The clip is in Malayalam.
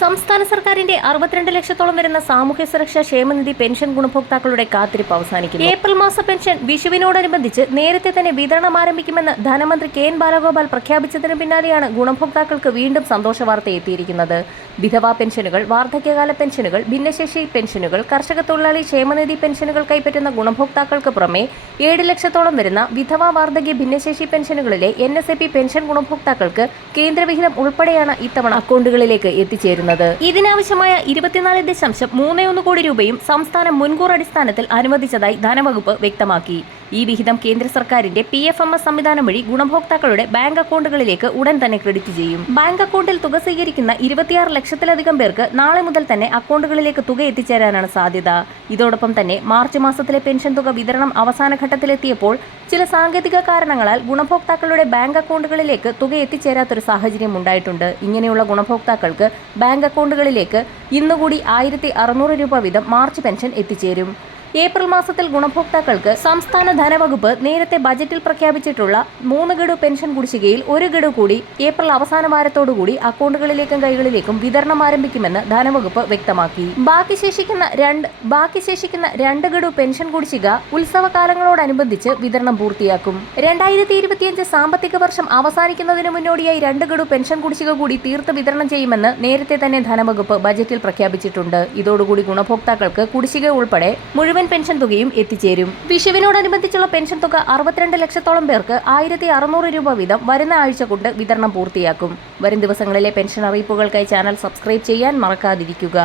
സംസ്ഥാന സർക്കാരിന്റെ 62 ലക്ഷത്തോളം വരുന്ന സാമൂഹ്യ സുരക്ഷാ ക്ഷേമനിധി പെൻഷൻ ഗുണഭോക്താക്കളുടെ കാത്തിരിപ്പ് അവസാനിക്കുന്നു. ഏപ്രിൽ മാസ പെൻഷൻ വിഷുവിനോടനുബന്ധിച്ച് നേരത്തെ തന്നെ വിതരണം ആരംഭിക്കുമെന്ന് ധനമന്ത്രി കെ എൻ ബാലഗോപാൽ പ്രഖ്യാപിച്ചതിന് പിന്നാലെയാണ് ഗുണഭോക്താക്കൾക്ക് വീണ്ടും സന്തോഷ വാർത്ത എത്തിയിരിക്കുന്നത്. വിധവാ പെൻഷനുകൾ, വാർദ്ധക്യകാല പെൻഷനുകൾ, ഭിന്നശേഷി പെൻഷനുകൾ, കർഷക തൊഴിലാളി ക്ഷേമനിധി പെൻഷനുകൾ കൈപ്പറ്റുന്ന ഗുണഭോക്താക്കൾക്ക് പുറമെ 7 ലക്ഷത്തോളം വരുന്ന വിധവാ, വാർദ്ധക്യ, ഭിന്നശേഷി പെൻഷനുകളിലെ NSAP പെൻഷൻ ഗുണഭോക്താക്കൾക്ക് കേന്ദ്രവിഹിതം ഉൾപ്പെടെയാണ് ഇത്തവണ അക്കൗണ്ടുകളിലേക്ക് എത്തിച്ചേരുന്നത്. ഇതിനാവശ്യമായ 24.31 കോടി രൂപയും സംസ്ഥാനം മുൻകൂർ അടിസ്ഥാനത്തിൽ അനുവദിച്ചതായി ധനവകുപ്പ് വ്യക്തമാക്കി. ഈ വിഹിതം കേന്ദ്ര സർക്കാരിന്റെ PFMS സംവിധാനം വഴി ഗുണഭോക്താക്കളുടെ ബാങ്ക് അക്കൗണ്ടുകളിലേക്ക് ഉടൻ തന്നെ ക്രെഡിറ്റ് ചെയ്യും. ബാങ്ക് അക്കൗണ്ടിൽ തുക സ്വീകരിക്കുന്ന 26 ലക്ഷത്തിലധികം പേർക്ക് നാളെ മുതൽ തന്നെ അക്കൗണ്ടുകളിലേക്ക് തുക എത്തിച്ചേരാനാണ് സാധ്യത. ഇതോടൊപ്പം തന്നെ മാർച്ച് മാസത്തിലെ പെൻഷൻ തുക വിതരണം അവസാന ഘട്ടത്തിലെത്തിയപ്പോൾ ചില സാങ്കേതിക കാരണങ്ങളാൽ ഗുണഭോക്താക്കളുടെ ബാങ്ക് അക്കൗണ്ടുകളിലേക്ക് തുക എത്തിച്ചേരാത്തൊരു സാഹചര്യം ഉണ്ടായിട്ടുണ്ട്. ഇങ്ങനെയുള്ള ഗുണഭോക്താക്കൾക്ക് ബാങ്ക് അക്കൗണ്ടുകളിലേക്ക് ഇന്നുകൂടി 1600 രൂപ വീതം മാർച്ച് പെൻഷൻ എത്തിച്ചേരും. ഏപ്രിൽ മാസത്തിൽ ഗുണഭോക്താക്കൾക്ക് സംസ്ഥാന ധനവകുപ്പ് നേരത്തെ ബജറ്റിൽ പ്രഖ്യാപിച്ചിട്ടുള്ള 3 ഗഡു പെൻഷൻ കുടിശ്ശികയിൽ 1 ഗഡു കൂടി ഏപ്രിൽ അവസാന വാരത്തോടുകൂടി അക്കൗണ്ടുകളിലേക്കും കൈകളിലേക്കും വിതരണം ആരംഭിക്കുമെന്ന് ധനവകുപ്പ് വ്യക്തമാക്കി. ബാക്കി ശേഷിക്കുന്ന 2 ഗഡു പെൻഷൻ കുടിശ്ശിക ഉത്സവകാലങ്ങളോടനുബന്ധിച്ച് വിതരണം പൂർത്തിയാക്കും. 2025 സാമ്പത്തിക വർഷം അവസാനിക്കുന്നതിന് മുന്നോടിയായി 2 ഗഡു പെൻഷൻ കുടിശ്ശിക കൂടി തീർത്ത് വിതരണം ചെയ്യുമെന്ന് നേരത്തെ തന്നെ ധനവകുപ്പ് ബജറ്റിൽ പ്രഖ്യാപിച്ചിട്ടുണ്ട്. ഇതോടുകൂടി ഗുണഭോക്താക്കൾക്ക് കുടിശ്ശിക ഉൾപ്പെടെ മുഴുവൻ പെൻഷൻ തുകയും എത്തിച്ചേരും. വിഷുവിനോടനുബന്ധിച്ചുള്ള പെൻഷൻ തുക 62 ലക്ഷത്തോളം പേർക്ക് 1600 രൂപ വീതം വരുന്ന ആഴ്ച കൊണ്ട് വിതരണം പൂർത്തിയാക്കും. വരും ദിവസങ്ങളിലെ പെൻഷൻ അറിയിപ്പുകൾക്കായി ചാനൽ സബ്സ്ക്രൈബ് ചെയ്യാൻ മറക്കാതിരിക്കുക.